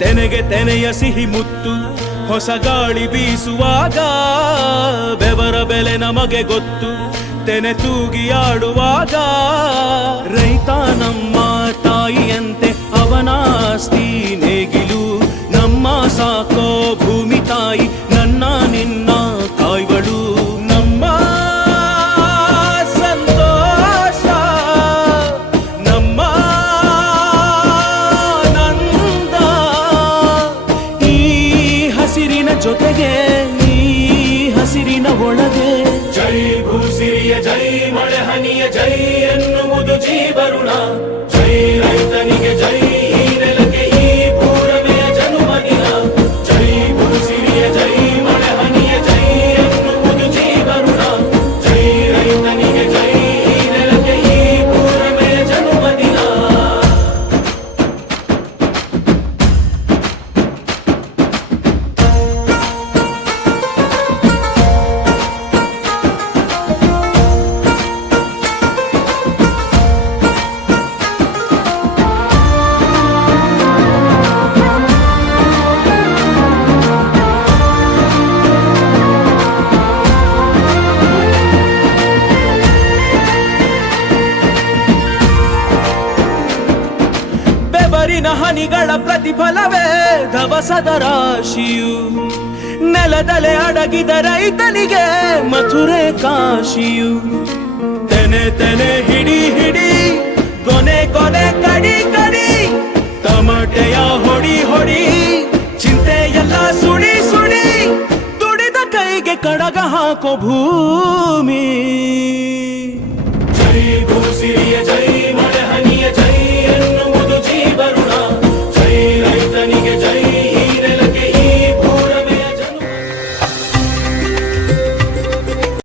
ತೆನೆಗೆ ತೆನೆಯ ಸಿಹಿ ಮುತ್ತು ಹೊಸ ಗಾಳಿ ಬೀಸುವಾಗ ಬೆವರ ಬೆಲೆ ನಮಗೆ ಗೊತ್ತು ತೆನೆ ತೂಗಿ ಆಡುವಾಗ ರೈತ ನಮ್ಮ ತಾಯಿಯಂತೆ ಅವನಾಸ್ತಿ ನೇಗಿಲು ನಮ್ಮ ಸಾಕೋ ಭೂಮಿ ತಾಯಿ ನನ್ನ ನಿನ್ನ ಕಾಯ್ವಳು ನಮ್ಮ ಸಂತೋಷ ನಮ್ಮ ನಂದ ಈ ಹಸಿರಿನ ಜೊತೆಗೆ ಈ ಹಸಿರಿನ ಒಳಗೆ ಜೈ ಭೂಸಿರಿಯ ಜೈ ಮಳೆ ಹನಿಯ ಜೈ ಎನ್ನುವುದು ಜೀವರುಣ ಜೈ ರೈತನಿಗೆ ಜೈ ಈ ನೆಲಕ್ಕೆ ಈ ಪೂರಮೆಯ ಜನುಮದಿನ ಜೈ ಭೂಸಿರಿಯ ಜೈ ಮಳೆ ಹನಿಯ ಜೈ ಎನ್ನುವುದು ಜೀವರುಣ ಜೈ ರೈತನಿಗೆ ಜೈ ಈ ನೆಲಕ್ಕೆ ಈ ಪೂರಮೆಯ ಜನುಮದಿನ ಬೆವರಿನ ಹನಿಗಳ ಪ್ರತಿಫಲವೇ ಧವಸದ ರಾಶಿಯು ನೆಲದಲೆ ಅಡಗಿದ ರೈತನಿಗೆ ಮಥುರೆ ಕಾಶಿಯು ತೆನೆ ತೆನೆ ಹಿಡಿ ಹಿಡಿ ಕೊನೆ ಕೊನೆ ಕಡಿ ಕಡಿ ತಮಟೆಯ ಹೊಡಿ ಹೊಡಿ ಚಿಂತೆಯೆಲ್ಲ ಸುಡಿ ಸುಡಿ ದುಡಿದ ಕೈಗೆ ಕಡಗ ಹಾಕೋ ಭೂಮಿ ಜೈ ಭೂಸಿರಿಯ ಜೈ